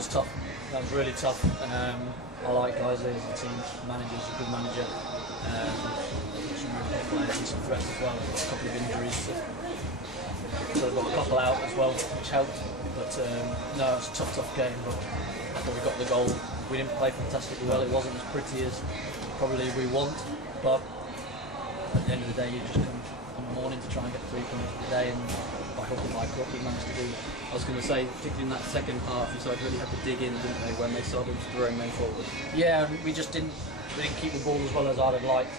was tough. That was really tough. I like Guiseley as a team. Manager's a good manager. Some really good players and some threats as well. A couple of injuries. So I've got a couple out as well, which helped. But no, it was a tough game. But I thought we got the goal. We didn't play fantastically well. It wasn't as pretty as probably we want. But at the end of the day, you just come in the morning to try and get 3 points of the day, and by hook or by crook, we managed to do it. I was going to say, particularly in that second half, you side really had to dig in, didn't they, when they started throwing men forward? Yeah, we just didn't keep the ball as well as I'd have liked.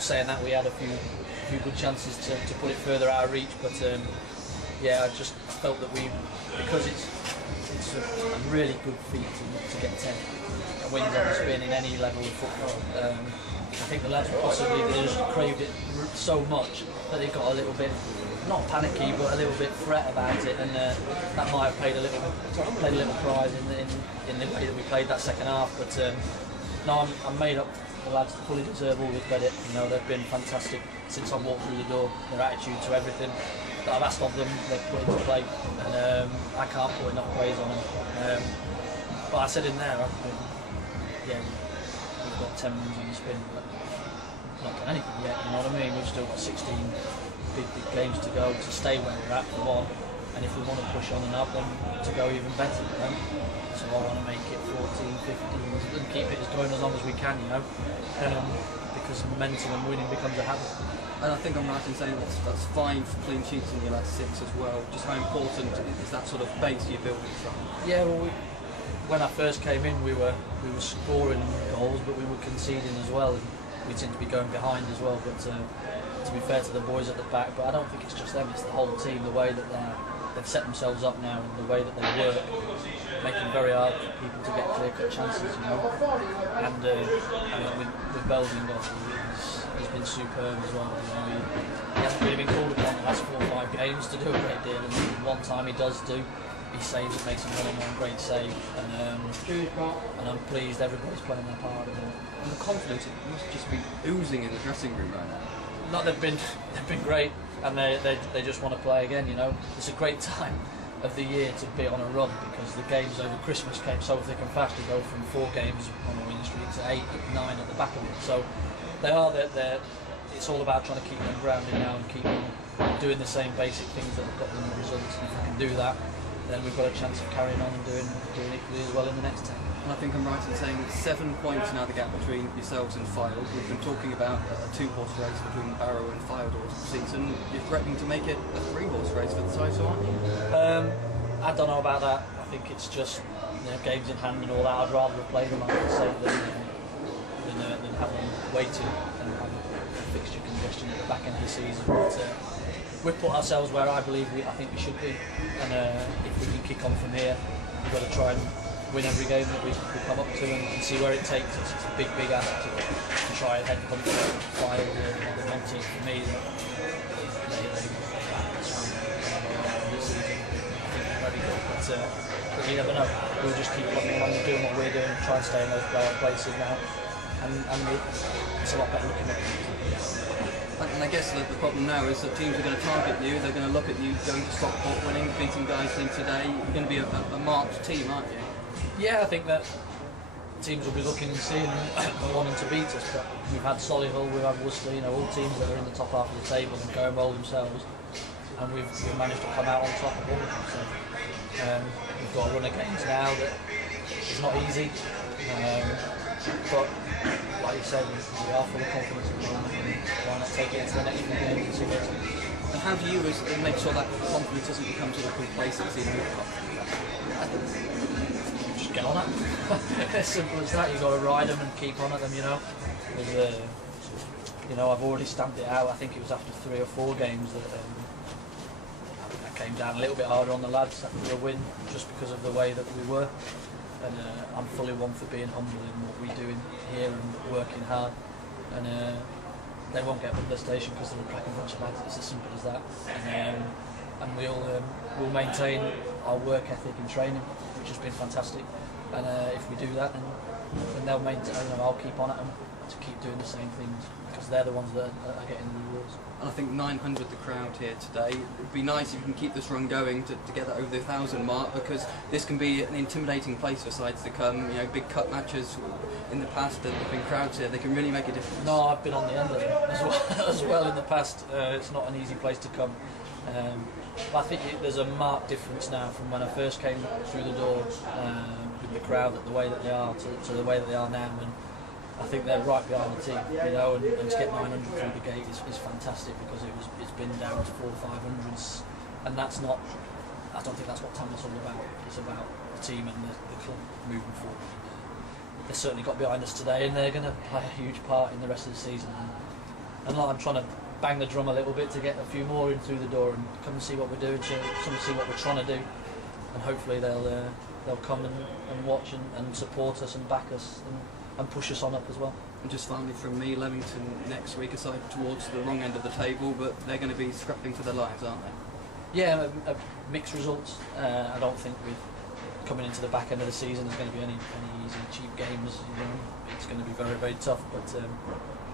Saying that, we had a few good chances to put it further out of reach, but yeah, I just felt that because it's a really good feat to get 10 wins on the spin in any level of football. I think the lads possibly they just craved it so much that they got a little bit, not panicky, but a little bit fret about it, and that might have played a little prize in the way that we played that second half. But no, I'm made up. The lads fully deserve all the credit. You know, they've been fantastic since I walked through the door. Their attitude to everything that I've asked of them, they've put into play, and I can't put enough praise on them. But I said in there, yeah, we've got 10 wins on the spin, but not done anything yet. You know what I mean? We've still got 16 big games to go to stay where we're at for one, and if we want to push on and up, then to go even better. You know? So I want to make it 14, 15, and keep it as going as long as we can. You know, because momentum and winning becomes a habit. And I think I'm right in saying that's 5 clean sheets in your last 6 as well. Just how important is that sort of base you're building from? Yeah, well, when I first came in, we were scoring goals, but we were conceding as well. And we seem to be going behind as well. But to be fair to the boys at the back, but I don't think it's just them; it's the whole team. The way that they've set themselves up now, and the way that they work, making it very hard for people to get clear-cut chances. You know, and I mean, with Belgian goals, he's been superb as well. You know, he hasn't really been called upon the last 4 or 5 games to do a great deal, and one time he does do. He saves it, makes him one great save, and I'm pleased everybody's playing their part. And the confidence, it must just be oozing in the dressing room right now. Not they've been great, and they just want to play again. You know, it's a great time of the year to be on a run, because the games over Christmas came so thick and fast. We go from 4 games on a winning streak to 8, 9 at the back of it. So they're it's all about trying to keep them grounded now and keep them doing the same basic things that have got them the results. And if we can do that, then we've got a chance of carrying on and doing equally as well in the next 10. And I think I'm right in saying that 7 points now the gap between yourselves and Fylde. We've been talking about a 2-horse race between Barrow and Fylde all season. You're threatening to make it a 3-horse race for the title, aren't you? I don't know about that. I think it's just games in hand and all that. I'd rather play them, I would say, than have them waiting and have a fixture congestion at the back end of the season. But we've put ourselves where I believe I think we should be, and if we can kick on from here, we've got to try and win every game that we come up to and see where it takes us. It's a big ask to try and head come to Fylde the one team for me. Very good, but you never know. We'll just keep plugging along and doing what we're doing, try and stay in those playoff places now, and it's a lot better looking at. And I guess the problem now is that teams are going to target you. They're going to look at you going to Stockport, winning, beating Guiseley today. You're going to be a marked team, aren't you? Yeah, I think that teams will be looking and seeing and wanting to beat us. But we've had Solihull, we've had Worcester, you know, all teams that are in the top half of the table and going well themselves, and we've managed to come out on top of all of them. So we've got a run of games now that is not easy, but like you said, we are full of confidence at the moment. Why not take it into the next few games and see where it's going? And how do you make sure that confidence doesn't become sort of complacency in your club? Just get on it. As simple as that. You've got to ride them and keep on at them, you know. You know, I've already stamped it out. I think it was after 3 or 4 games that I came down a little bit harder on the lads after a win, just because of the way that we were. And I'm fully one for being humble in what we're doing here and working hard. And they won't get up their station because they're a cracking bunch of lads. It's as simple as that. And we'll maintain our work ethic and training, which has been fantastic. And if we do that, then and they'll maintain. I'll keep on at them to keep doing the same things because they're the ones that are getting the rewards. And I think 900 the crowd here today. It would be nice if you can keep this run going to get that over the 1,000 mark, because this can be an intimidating place for sides to come. Big cup matches in the past, there have been crowds here. They can really make a difference. No, I've been on the end of it as well in the past. It's not an easy place to come. But I think there's a marked difference now from when I first came through the door with the crowd, the way that they are to the way that they are now. And I think they're right behind the team, and to get 900 through the gate is fantastic, because it's been down to 400 or 500s, and that's not. I don't think that's what Tamworth's all about. It's about the team and the club moving forward. They certainly got behind us today, and they're going to play a huge part in the rest of the season. And I'm trying to bang the drum a little bit to get a few more in through the door and come and see what we're doing, come and see what we're trying to do, and hopefully they'll come and watch and support us and back us and push us on up as well. And just finally from me, Leamington next week aside towards the wrong end of the table, but they're going to be scrapping for their lives, aren't they? Yeah, mixed results. I don't think with coming into the back end of the season there's going to be any easy, cheap games. It's going to be very, very tough. But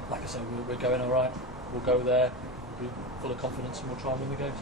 like I said, we're going all right. We'll go there, we'll be full of confidence, and we'll try and win the game.